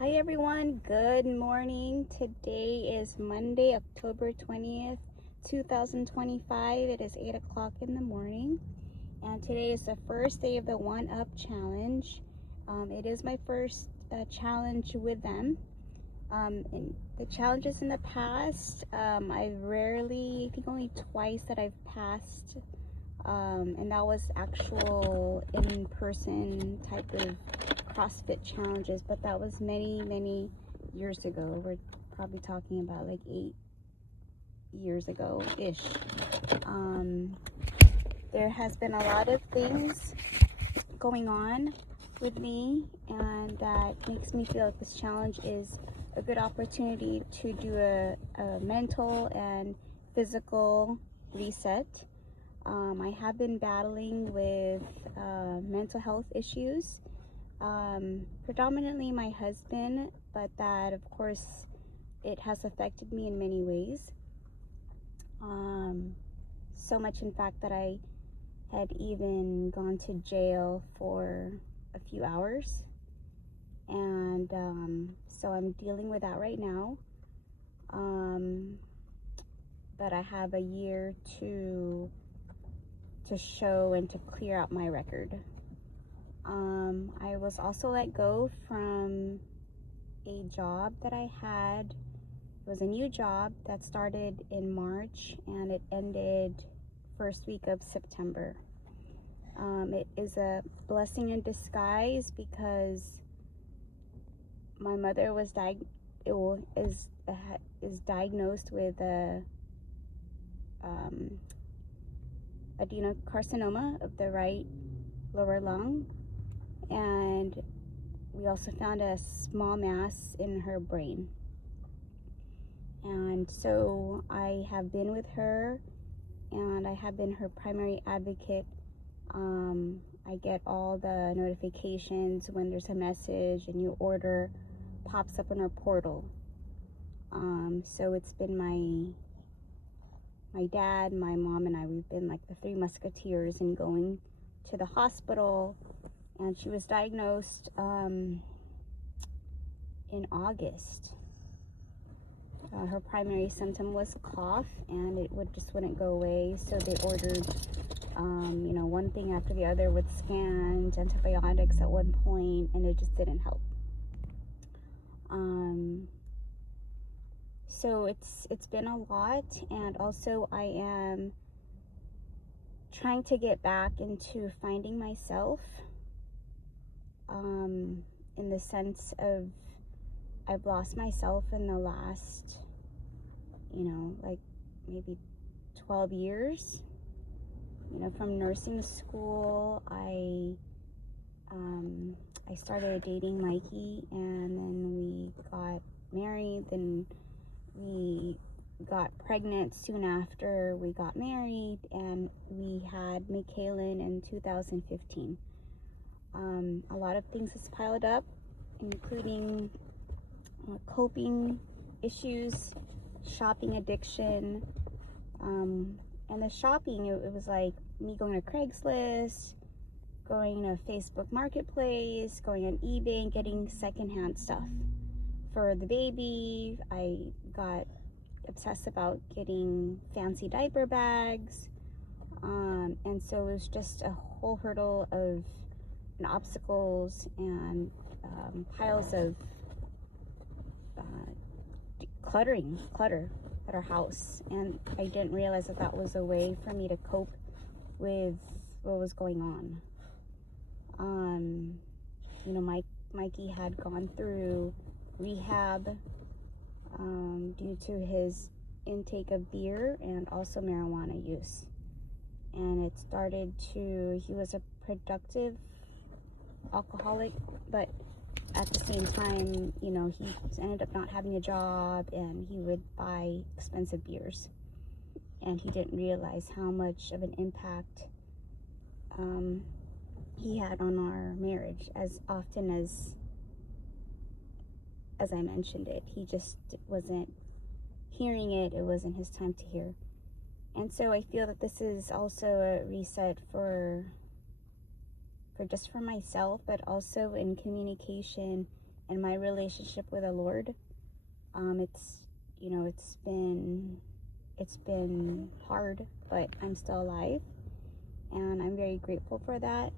Hi everyone, good morning. Today is Monday, October 20th, 2025. It is 8 o'clock in the morning, and today is the first day of the One Up Challenge. It is my first challenge with them. In the challenges in the past, I think only twice that I've passed, and that was actual in-person type of CrossFit challenges, but that was many years ago. We're probably talking about like 8 years ago ish. There has been a lot of things going on with me, and that makes me feel like this challenge is a good opportunity to do a mental and physical reset. I have been battling with mental health issues, predominantly my husband, but that of course it has affected me in many ways. So much in fact that I had even gone to jail for a few hours, and so I'm dealing with that right now. But I have a year to show and to clear out my record. I was also let go from a job that I had. It was a new job that started in March and it ended first week of September. It is a blessing in disguise because my mother was diagnosed with adenocarcinoma of the right lower lung, and we also found a small mass in her brain. And so I have been with her, and I have been her primary advocate. I get all the notifications when there's a message, a new order pops up in our portal. So it's been my dad, my mom, and I. We've been like the three musketeers in going to the hospital, and she was diagnosed in August. Her primary symptom was cough, and it wouldn't go away. So they ordered, one thing after the other with scans, antibiotics at one point, and it just didn't help. So it's been a lot, and also I am trying to get back into finding myself, in the sense of I've lost myself in the last, like maybe 12 years. From nursing school, I started dating Mikey, and then we got married, then we got pregnant soon after we got married, and we had Mikaelin in 2015. A lot of things has piled up, including coping issues, shopping addiction, and the shopping, it was like me going to Craigslist, going to Facebook Marketplace, going on eBay and getting secondhand stuff. For the baby, I got obsessed about getting fancy diaper bags, and so it was just a whole hurdle of obstacles and piles of clutter at our house, and I didn't realize that was a way for me to cope with what was going on. Mikey had gone through rehab due to his intake of beer and also marijuana use, and he was a productive alcoholic, but at the same time, he ended up not having a job, and he would buy expensive beers, and he didn't realize how much of an impact he had on our marriage. As often as I mentioned it, he just wasn't hearing it. It wasn't his time to hear. And so I feel that this is also a reset for myself, but also in communication and my relationship with the Lord. It's, you know, it's been hard, but I'm still alive, and I'm very grateful for that.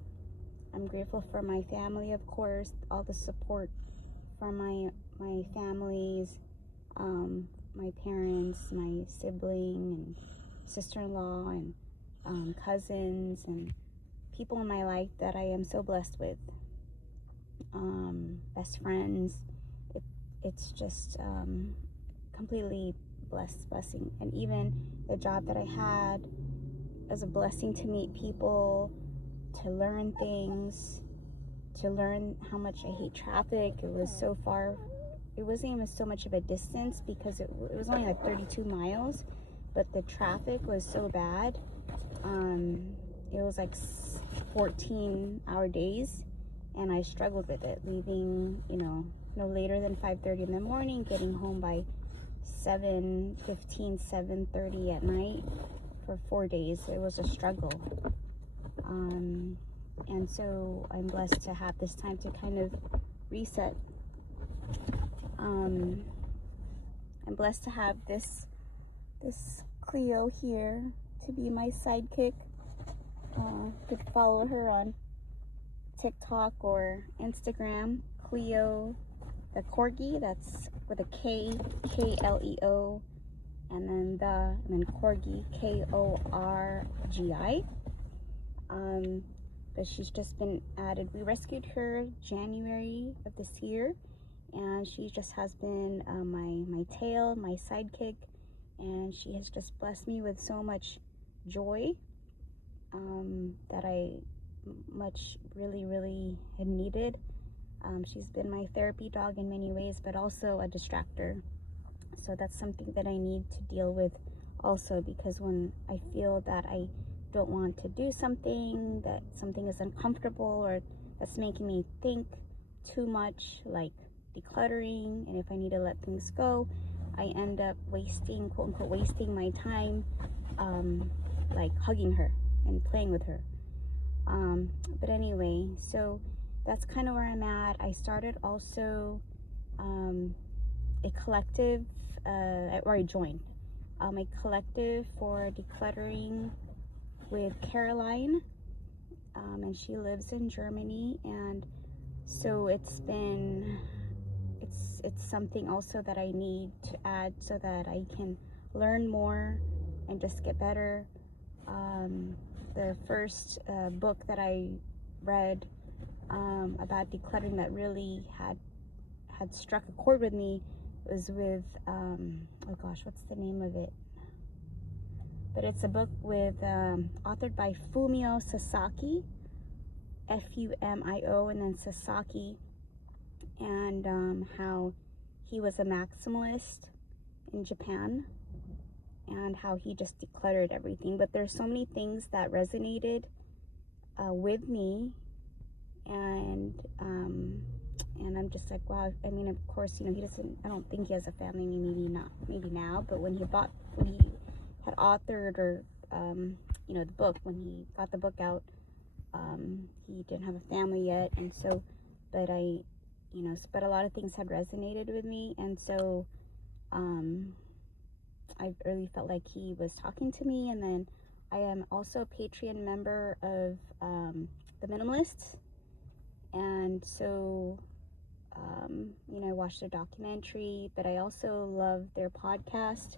I'm grateful for my family, of course, all the support from my families, my parents, my sibling and sister-in-law, and cousins, and people in my life that I am so blessed with. Best friends. It's just completely blessing. And even the job that I had was a blessing, to meet people, to learn things, to learn how much I hate traffic. It was so far. It wasn't even so much of a distance because it was only like 32 miles, but the traffic was so bad. It was like 14-hour days, and I struggled with it, leaving, no later than 5:30 in the morning, getting home by 7:15, 7:30 at night for 4 days. It was a struggle. And so I'm blessed to have this time to kind of reset. I'm blessed to have this Cleo here to be my sidekick. You could follow her on TikTok or Instagram. Cleo the Corgi, that's with a K, Kleo, and then Corgi, Korgi. But she's just been added. We rescued her January of this year, and she just has been my tail, my sidekick, and she has just blessed me with so much joy that I really had needed. She's been my therapy dog in many ways, but also a distractor. So that's something that I need to deal with also, because when I feel that I don't want to do something, that something is uncomfortable or that's making me think too much, like decluttering, and if I need to let things go, I end up wasting, quote unquote, wasting my time, like hugging her and playing with her. But anyway, so that's kind of where I'm at. I started also a collective, or I joined a collective for decluttering with Caroline, and she lives in Germany, and so it's something also that I need to add so that I can learn more and just get better. The first book that I read about decluttering that really had struck a chord with me was with oh gosh, what's the name of it? But it's a book with authored by Fumio Sasaki, Fumio, and then Sasaki, and how he was a maximalist in Japan, and how he just decluttered everything. But there's so many things that resonated with me, and I'm just like, wow. I mean, of course, he doesn't, I don't think he has a family, maybe now, but when he had authored, or the book, when he got the book out, he didn't have a family yet, and so, but but a lot of things had resonated with me, and so I really felt like he was talking to me. And then I am also a Patreon member of the Minimalists, and so I watched their documentary, but I also love their podcast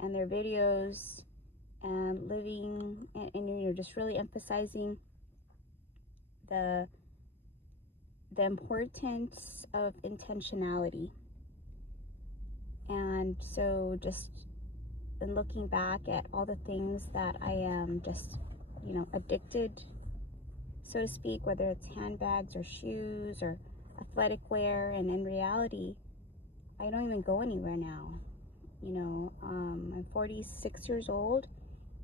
and their videos, and living and just really emphasizing the importance of intentionality. And so just in looking back at all the things that I am just addicted, so to speak, whether it's handbags or shoes or athletic wear, and in reality I don't even go anywhere now. I'm 46 years old,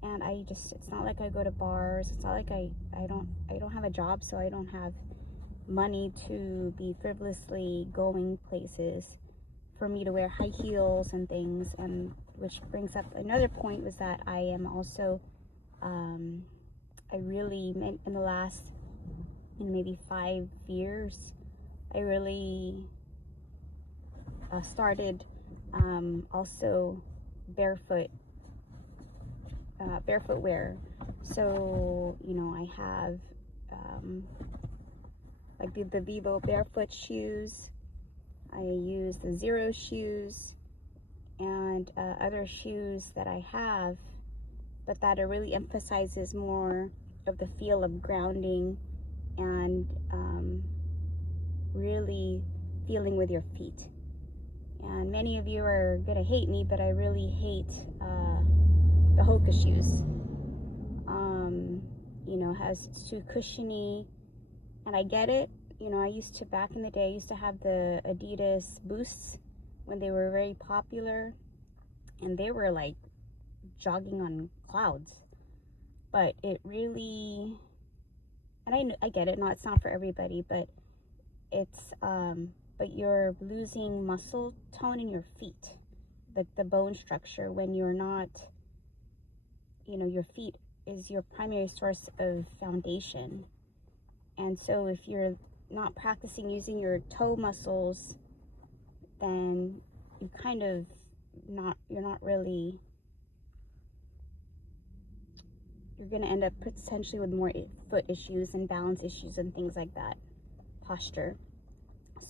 and it's not like I go to bars. It's not like I don't have a job, so I don't have money to be frivolously going places for me to wear high heels and things. And which brings up another point, was that I am also I really, in the last maybe 5 years, I really started also barefoot wear. So, you know, I have like the Vivo barefoot shoes. I use the Zero shoes and other shoes that I have, but that it really emphasizes more of the feel of grounding and really feeling with your feet. And many of you are gonna hate me, but I really hate the Hoka shoes. You know, it's too cushiony, and I get it. You know, back in the day, I used to have the Adidas Boosts when they were very popular, and they were like jogging on clouds. But it really, and I get it. No, it's not for everybody, but but you're losing muscle tone in your feet, the bone structure, when you're not, you know, your feet is your primary source of foundation. And so if you're not practicing using your toe muscles, then you kind of you're going to end up potentially with more foot issues and balance issues and things like that, posture.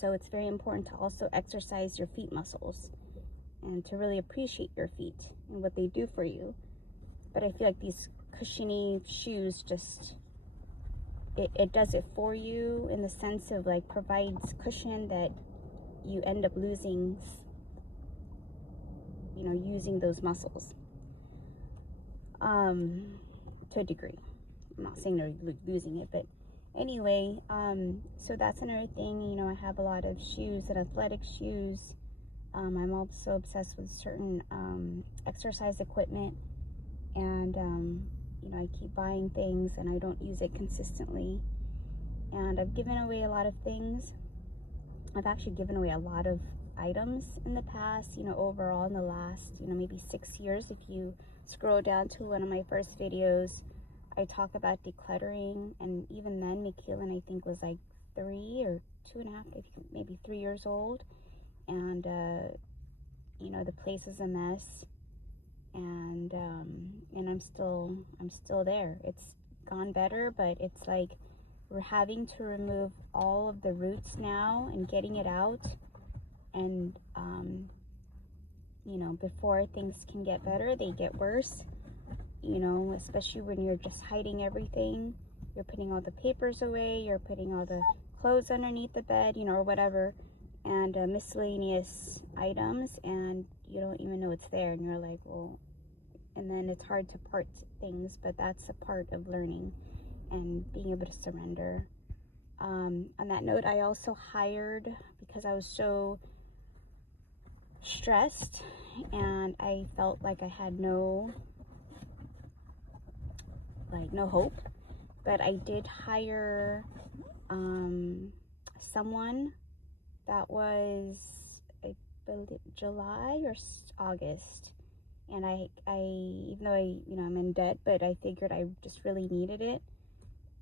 So it's very important to also exercise your feet muscles and to really appreciate your feet and what they do for you. But I feel like these cushiony shoes just, it does it for you in the sense of like provides cushion that you end up losing, you know, using those muscles to a degree. I'm not saying they're losing it, but anyway, so that's another thing. You know, I have a lot of shoes and athletic shoes. I'm also obsessed with certain exercise equipment, and you know, I keep buying things and I don't use it consistently. And I've given away a lot of things. I've actually given away a lot of items in the past, you know, overall in the last, you know, maybe 6 years. If you scroll down to one of my first videos, I talk about decluttering, and even then, McKeelan, I think, was like 3 or 2.5, maybe 3 years old, and you know, the place is a mess, and I'm still there. It's gone better, but it's like we're having to remove all of the roots now and getting it out, and you know, before things can get better, they get worse. You know, especially when you're just hiding everything. You're putting all the papers away, you're putting all the clothes underneath the bed, you know, or whatever, and miscellaneous items, and you don't even know it's there, and you're like, well, and then it's hard to part things, but that's a part of learning and being able to surrender. On that note, I also hired, because I was so stressed and I felt like I had no hope, but I did hire someone that was, I believe, July or August, and I even though you know, I'm in debt, but I figured I just really needed it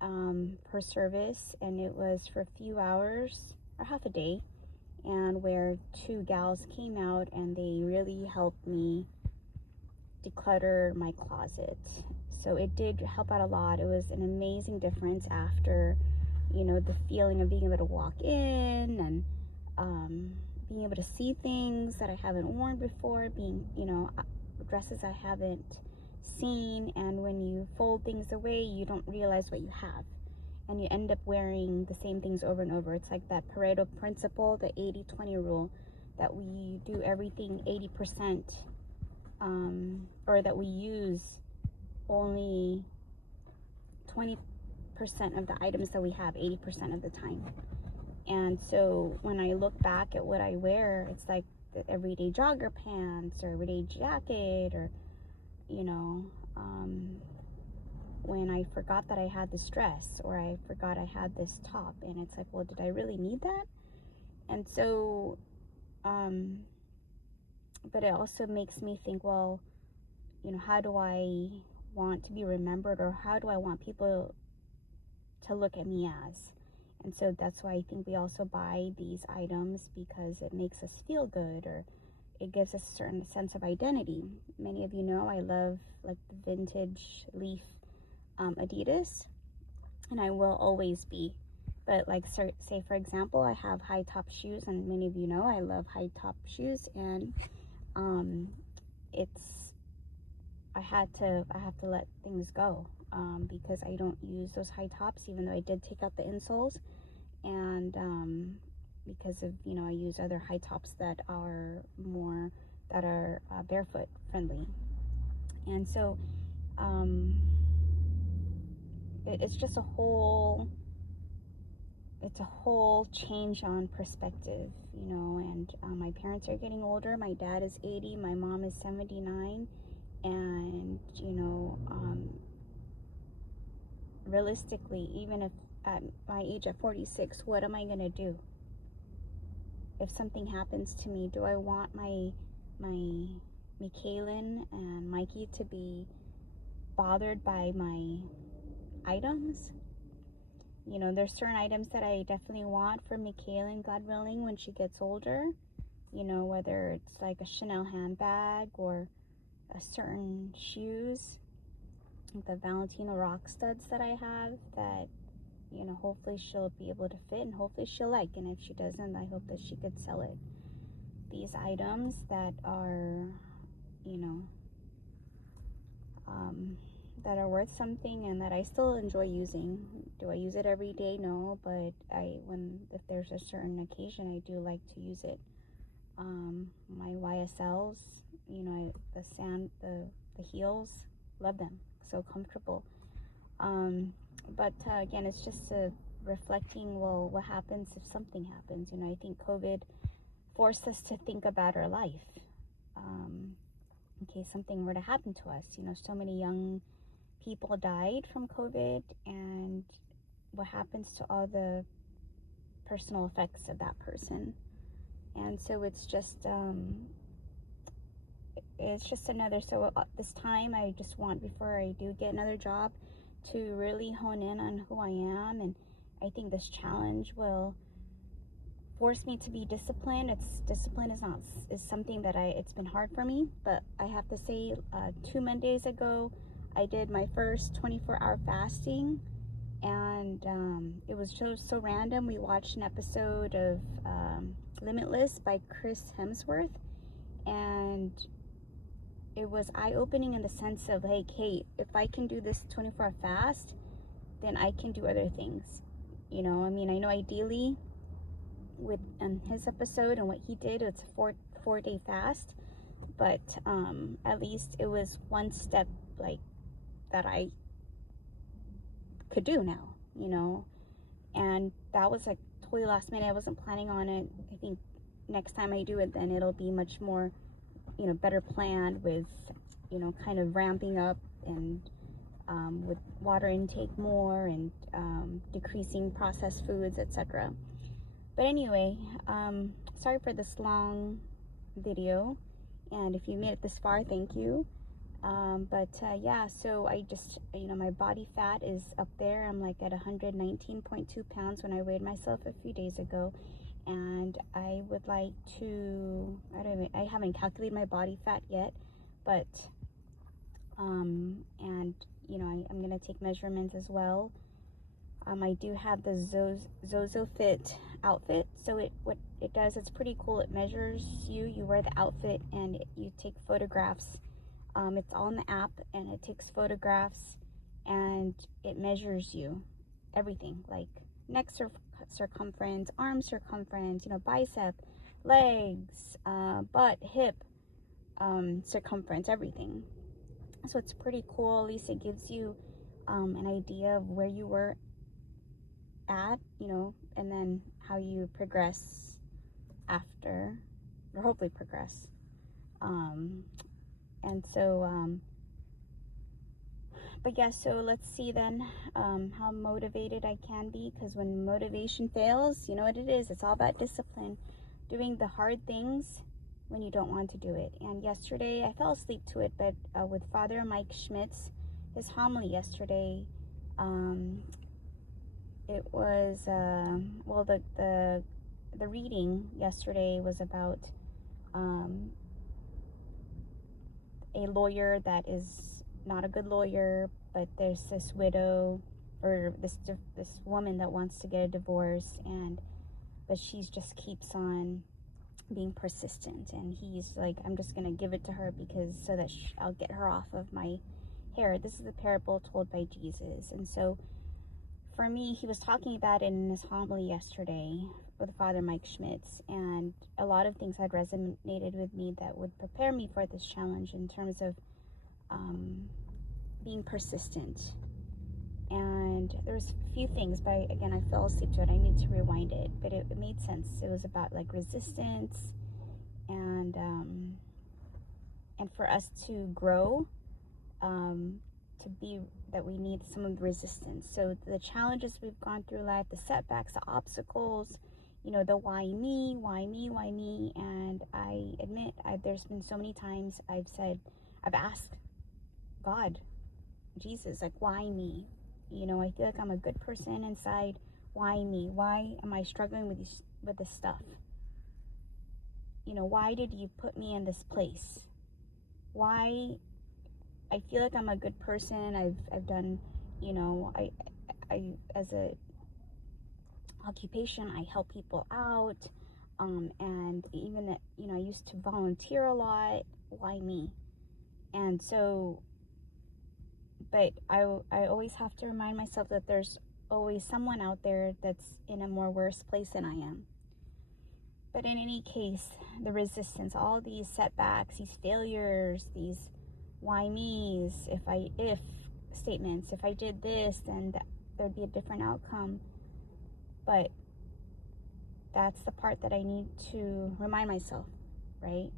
per service, and it was for a few hours or half a day, and where 2 gals came out and they really helped me declutter my closet. So it did help out a lot. It was an amazing difference after, you know, the feeling of being able to walk in and being able to see things that I haven't worn before, being, you know, dresses I haven't seen, and when you fold things away, you don't realize what you have, and you end up wearing the same things over and over. It's like that Pareto principle, the 80-20 rule, that we do everything 80%, or that we use only 20% of the items that we have 80% of the time. And so when I look back at what I wear, it's like the everyday jogger pants or everyday jacket, or, you know, when I forgot that I had this dress, or I forgot I had this top, and it's like, well, did I really need that? And so, but it also makes me think, well, you know, how do I want to be remembered, or how do I want people to look at me as? And so that's why I think we also buy these items, because it makes us feel good, or it gives us a certain sense of identity. Many of you know I love like the vintage leaf Adidas, and I will always be. But like, say for example, I have high top shoes, and many of you know I love high top shoes, and it's I have to let things go, because I don't use those high tops, even though I did take out the insoles, and because of, I use other high tops that are barefoot friendly. And so it's just a whole change on perspective, and my parents are getting older. My dad is 80, my mom is 79, and realistically, even if at my age at 46, what am I gonna do if something happens to me? Do I want my Kaylin and Mikey to be bothered by my items? There's certain items that I definitely want for Kaylin, God willing, when she gets older. Whether it's like a Chanel handbag or a certain shoes, like the Valentino rock studs that I have, that hopefully she'll be able to fit, and hopefully she'll like. And if she doesn't, I hope that she could sell it. These items that are that are worth something and that I still enjoy using. Do I use it every day? No, but if there's a certain occasion, I do like to use it. My YSLs, the heels, love them, so comfortable. But again, it's just reflecting, well, what happens if something happens? I think COVID forced us to think about our life, in case something were to happen to us. So many young people died from COVID, and what happens to all the personal effects of that person. And so it's just another, this time I just want, before I do get another job, to really hone in on who I am. And I think this challenge will force me to be disciplined. Discipline is something that it's been hard for me, but I have to say, 2 Mondays ago, I did my first 24-hour fasting, and it was so random. We watched an episode of Limitless by Chris Hemsworth, and it was eye-opening in the sense of, hey, Kate, if I can do this 24-hour fast, then I can do other things. I know ideally with his episode and what he did, it's a four-day fast, but at least it was one step like that I could do now, and that was like totally last minute. I wasn't planning on it. I think next time I do it, then it'll be much more better planned, with kind of ramping up, and with water intake more, and decreasing processed foods, etc. But anyway, sorry for this long video, and if you made it this far, thank you. Yeah, so I just, my body fat is up there. I'm like at 119.2 pounds when I weighed myself a few days ago, and I would like to, I haven't calculated my body fat yet, but and I'm gonna take measurements as well. I do have the Zozo Fit outfit, so what it does, it's pretty cool. It measures you. You wear the outfit, and you take photographs. It's all in the app, and it takes photographs, and it measures you, everything, like neck circumference, arm circumference, bicep, legs, butt, hip, circumference, everything. So it's pretty cool. At least it gives you an idea of where you were at, and then how you progress after, or hopefully progress. And so but yeah, so let's see then how motivated I can be, because when motivation fails, you know what it is, it's all about discipline, doing the hard things when you don't want to do it. And yesterday I fell asleep to it, but with Father Mike Schmitz, his homily yesterday, it was well, the reading yesterday was about a lawyer that is not a good lawyer, but there's this widow or this woman that wants to get a divorce, but she's just keeps on being persistent, and he's like, I'm just gonna give it to her because so that I'll get her off of my hair. This is the parable told by Jesus. And so for me, he was talking about it in his homily yesterday with Father Mike Schmitz, and a lot of things had resonated with me that would prepare me for this challenge in terms of being persistent. And there was a few things, but again, I fell asleep to it. I need to rewind it, but it made sense. It was about like resistance, and for us to grow, to be that we need some of the resistance. So the challenges we've gone through life, the setbacks, the obstacles, the why me, and I admit there's been so many times I've asked God, Jesus, like, why me? I feel like I'm a good person inside. Why me? Why am I struggling with this stuff? Why did you put me in this place? Why? I feel like I'm a good person. I've done, I as a occupation, I help people out, and even I used to volunteer a lot. Why me? And so, but I always have to remind myself that there's always someone out there that's in a more worse place than I am. But in any case, the resistance, all these setbacks, these failures, these why me's, if statements, if I did this, then there'd be a different outcome. But that's the part that I need to remind myself, right?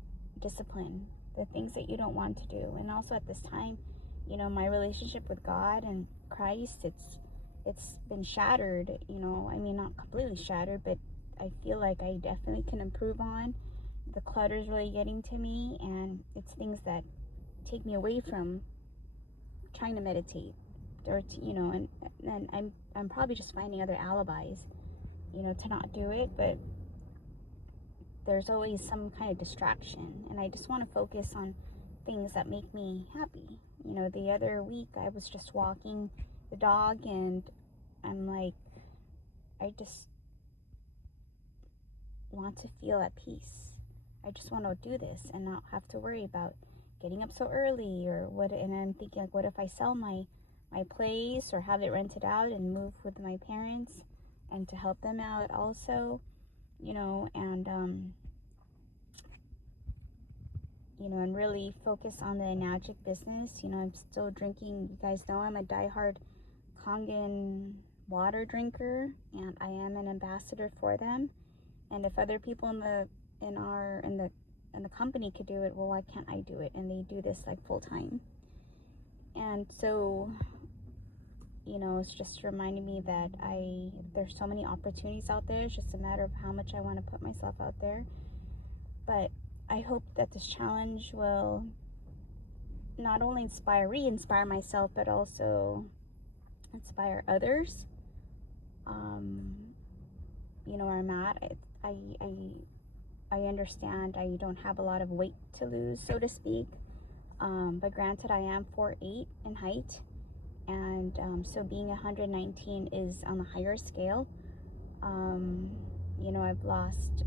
Discipline, the things that you don't want to do. And also at this time, my relationship with God and Christ, it's been shattered, I mean, not completely shattered, but I feel like I definitely can improve on. The clutter is really getting to me, and it's things that take me away from trying to meditate, or and I'm probably just finding other alibis, to not do it. But there's always some kind of distraction, and I just want to focus on things that make me happy. The other week I was just walking the dog, and I'm like, I just want to feel at peace. I just want to do this and not have to worry about getting up so early or what. And I'm thinking, like, what if I sell my place or have it rented out and move with my parents and to help them out also, and really focus on the Enagic business. I'm still drinking. You guys know I'm a diehard Kangen water drinker, and I am an ambassador for them. And if other people in the company could do it, well, why can't I do it? And they do this like full time. And so, it's just reminding me that there's so many opportunities out there. It's just a matter of how much I want to put myself out there. But I hope that this challenge will not only re-inspire myself, but also inspire others. Where I'm at. I understand I don't have a lot of weight to lose, so to speak. But granted, I am 4'8" in height, and so being 119 is on the higher scale. I've lost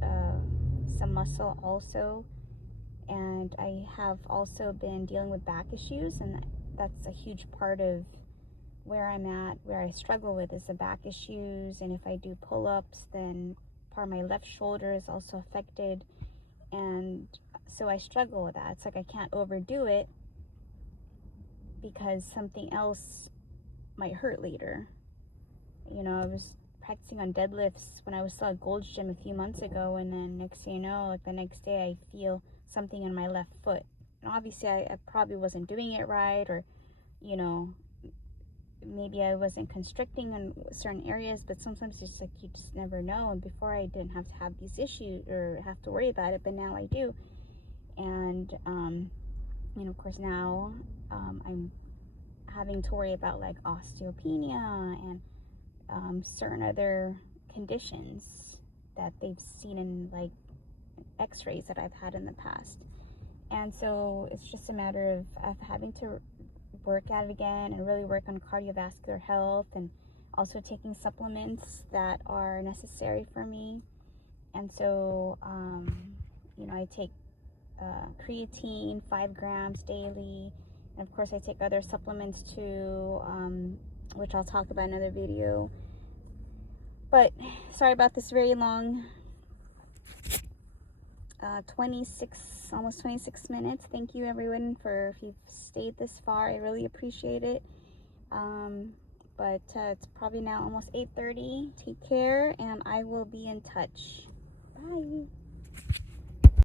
some muscle also, and I have also been dealing with back issues, and that's a huge part of where I'm at. Where I struggle with is the back issues, and if I do pull-ups, then part of my left shoulder is also affected, and so I struggle with that. It's like I can't overdo it because something else might hurt later. I was practicing on deadlifts when I was still at Gold's Gym a few months ago, and then next thing you know, like the next day I feel something in my left foot. And obviously I probably wasn't doing it right, or maybe I wasn't constricting in certain areas, but sometimes it's like you just never know. And before I didn't have to have these issues or have to worry about it, but now I do. And of course now I'm having to worry about like osteopenia and certain other conditions that they've seen in like x-rays that I've had in the past. And so it's just a matter of having to work at it again and really work on cardiovascular health, and also taking supplements that are necessary for me. And so you know, I take creatine 5 grams daily, and of course I take other supplements too, which I'll talk about in another video. But sorry about this very long almost 26 minutes. Thank you everyone for, if you've stayed this far, I really appreciate it. But it's probably now almost 8:30. Take care, and I will be in touch. Bye.